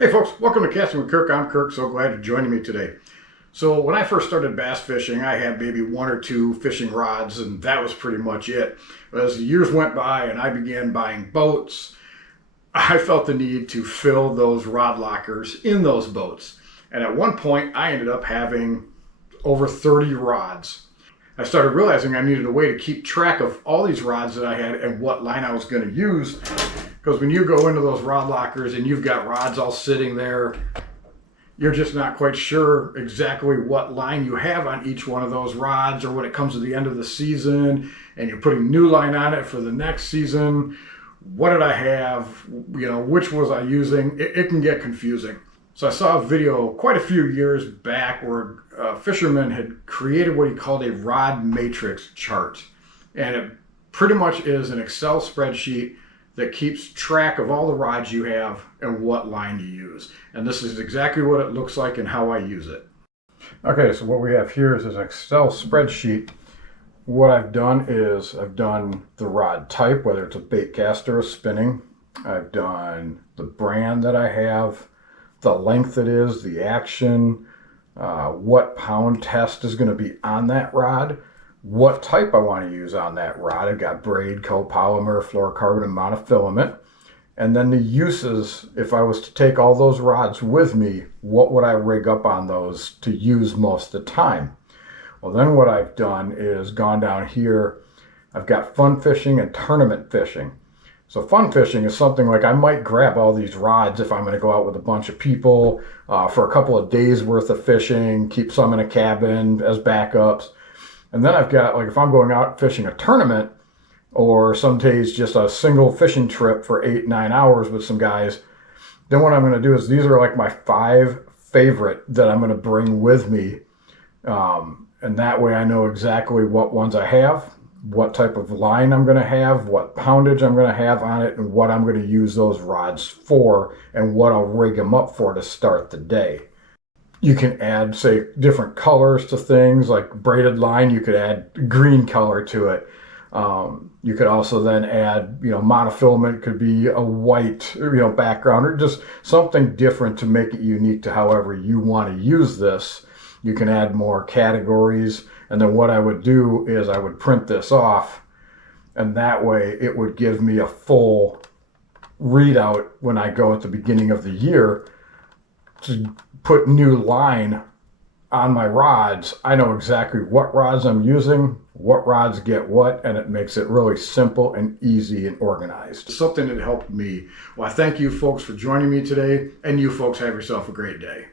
Hey folks, welcome to Casting with Kirk. I'm Kirk, so glad you're joining me today. So when I first started bass fishing, I had maybe one or two fishing rods, and that was pretty much it. But as the years went by and I began buying boats, I felt the need to fill those rod lockers in those boats. And at one point, I ended up having over 30 rods. I started realizing I needed a way to keep track of all these rods that I had and what line I was going to use. Because when you go into those rod lockers and you've got rods all sitting there, you're just not quite sure exactly what line you have on each one of those rods, or when it comes to the end of the season and you're putting new line on it for the next season, what did I have? Which was I using? It can get confusing. So I saw a video quite a few years back where a fisherman had created what he called a rod matrix chart. And it pretty much is an Excel spreadsheet that keeps track of all the rods you have and what line you use. And this is exactly what it looks like and how I use it. Okay, so what we have here is an Excel spreadsheet. What I've done is I've done the rod type, whether it's a bait caster or spinning. I've done the brand that I have, the length it is, the action, what pound test is going to be on that rod, what type I want to use on that rod. I've got braid, copolymer, fluorocarbon, and monofilament. And then the uses, if I was to take all those rods with me, what would I rig up on those to use most of the time? Well, then what I've done is gone down here. I've got fun fishing and tournament fishing. So fun fishing is something like I might grab all these rods if I'm going to go out with a bunch of people for a couple of days worth of fishing, keep some in a cabin as backups. And then I've got, like, if I'm going out fishing a tournament, or some days just a single fishing trip for 8-9 hours with some guys, then what I'm going to do is these are like my 5 favorite that I'm going to bring with me. And that way I know exactly what ones I have, what type of line I'm going to have, what poundage I'm going to have on it, and what I'm going to use those rods for, and what I'll rig them up for to start the day. You can add, say, different colors to things, like braided line. You could add green color to it. You could also then add, monofilament could be a white, background, or just something different to make it unique to however you want to use this. You can add more categories. And then what I would do is I would print this off, and that way it would give me a full readout when I go at the beginning of the year to put new line on my rods. I know exactly what rods I'm using, what rods get what, and it makes it really simple and easy and organized. Something that helped me. Well, I thank you folks for joining me today, and you folks have yourself a great day.